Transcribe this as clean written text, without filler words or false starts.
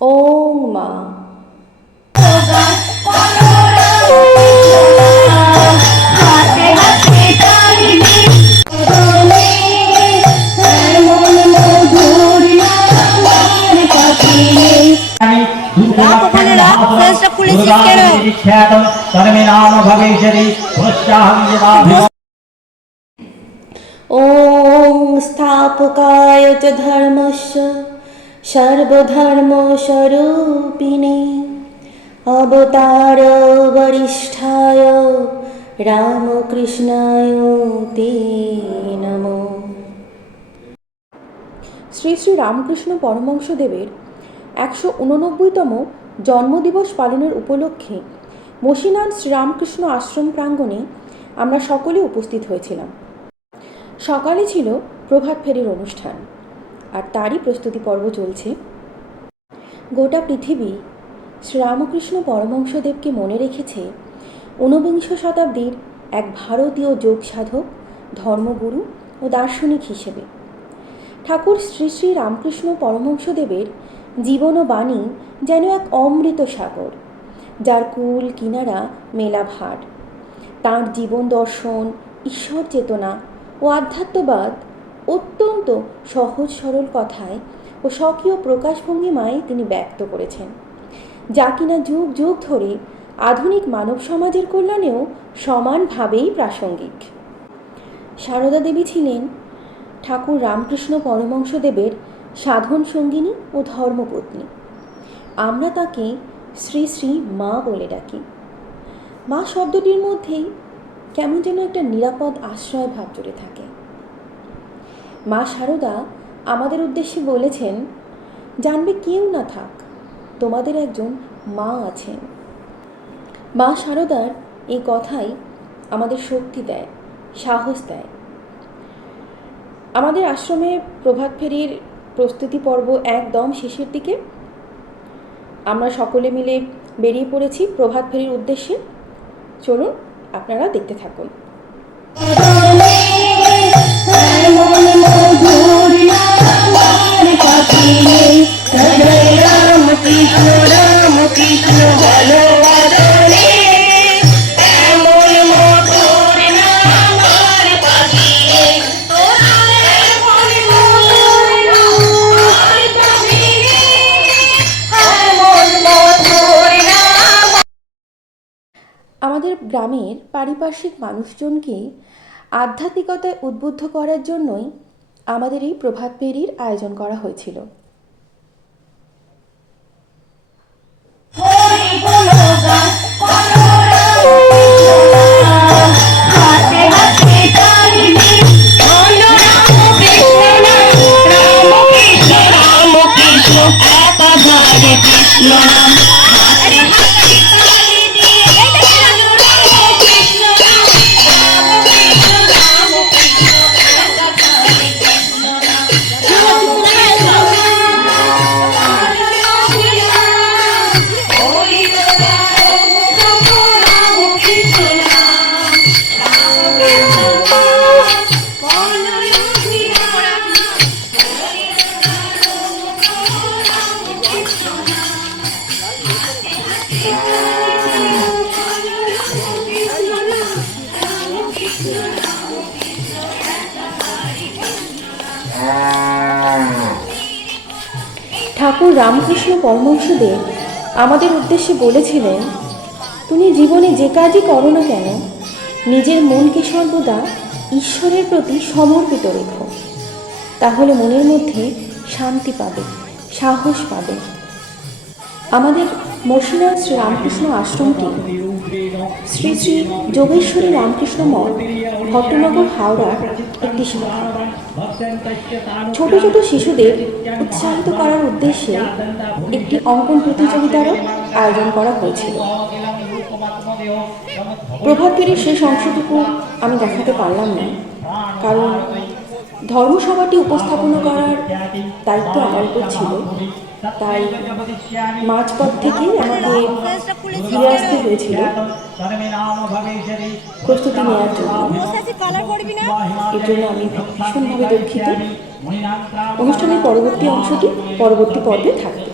ওং মা। ওং স্থাপকায় চ ধর্মস্য সর্বধর্মস্বরূপিণে অবতার বরিষ্ঠায় রামকৃষ্ণায় তে নমঃ। শ্রী শ্রী রামকৃষ্ণ পরমহংসদেবের 189তম জন্মদিবস পালনের উপলক্ষে মসিনান শ্রীরামকৃষ্ণ আশ্রম প্রাঙ্গণে আমরা সকলে উপস্থিত হয়েছিলাম। সকালে ছিল প্রভাত ফেরির অনুষ্ঠান, আর তারই প্রস্তুতি পর্ব চলছে। গোটা পৃথিবী শ্রীরামকৃষ্ণ পরমহংসদেবকে মনে রেখেছে ঊনবিংশ শতাব্দীর এক ভারতীয় যোগ সাধক, ধর্মগুরু ও দার্শনিক হিসেবে। ঠাকুর শ্রী শ্রী রামকৃষ্ণ পরমহংসদেবের জীবন ও বাণী যেন এক অমৃত সাগর, যার কুল কিনারা মেলা ভার। তাঁর জীবন দর্শন, ঈশ্বর চেতনা ও আধ্যাত্মবাদ অত্যন্ত সহজ সরল কথায় ও স্বকীয় প্রকাশভঙ্গিমায় তিনি ব্যক্ত করেছেন, যা কিনা যুগ যুগ ধরে আধুনিক মানব সমাজের কল্যাণেও সমানভাবেই প্রাসঙ্গিক। সারদা দেবী ছিলেন ঠাকুর রামকৃষ্ণ পরমহংসদেবের সাধন সঙ্গিনী ও ধর্মপত্নী। আমরা তাকে শ্রী শ্রী মা বলে ডাকি। মা শব্দটির মধ্যেই কেমন যেন একটা নিরাপদ আশ্রয় ভাব জুড়ে থাকে। মা সারদা আমাদের উদ্দেশ্যে বলেছেন, জানবে কেউ না থাক, তোমাদের একজন মা আছেন। মা সারদার এই কথাই আমাদের শক্তি দেয়, সাহস দেয়। আমাদের আশ্রমে প্রভাত ফেরির প্রস্তুতি পর্ব একদম শেষের দিকে। আমরা সকলে মিলে বেরিয়ে পড়েছি প্রভাত ফেরির উদ্দেশ্যে। চলুন, আপনারা দেখতে থাকুন। আমাদের গ্রামের পারিপার্শ্বিক মানুষজনকে আধ্যাত্মিকতায় উদ্বুদ্ধ করার জন্যই আমাদের এই প্রভাত ফেরির আয়োজন করা হয়েছিল। ঠাকুর রামকৃষ্ণ পরমহংসদেব আমাদের উদ্দেশ্যে বলেছিলেন, তুমি জীবনে যে কাজই করো না কেন, নিজের মনকে সর্বদা ঈশ্বরের প্রতি সমর্পিত রেখো, তাহলে মনের মধ্যে শান্তি পাবে, সাহস পাবে। আমাদের মসিনান শ্রী রামকৃষ্ণ আশ্রমটি শ্রী শ্রী যোগেশ্বরী রামকৃষ্ণ মঠ, ভট্টনগর, হাওড়ার একটি শাখা। ছোট ছোট শিশুদের উৎসাহিত করার উদ্দেশ্যে একটি অঙ্কন প্রতিযোগিতারও আয়োজন করা হয়েছিল। প্রভাত ফেরির শেষ অংশটুকু আমি দেখাতে পারলাম না, কারণ ধর্মসভাটি উপস্থাপনা করার দায়িত্ব আমার উপর ছিল। তাই মাঝপথ থেকেই আমাকে ফিরে আসতে হয়েছিল প্রস্তুতি নেওয়ার জন্য। এর জন্য আমি ভীষণভাবে দুঃখিত। অনুষ্ঠানের পরবর্তী অংশটি পরবর্তী পর্বে থাকবে।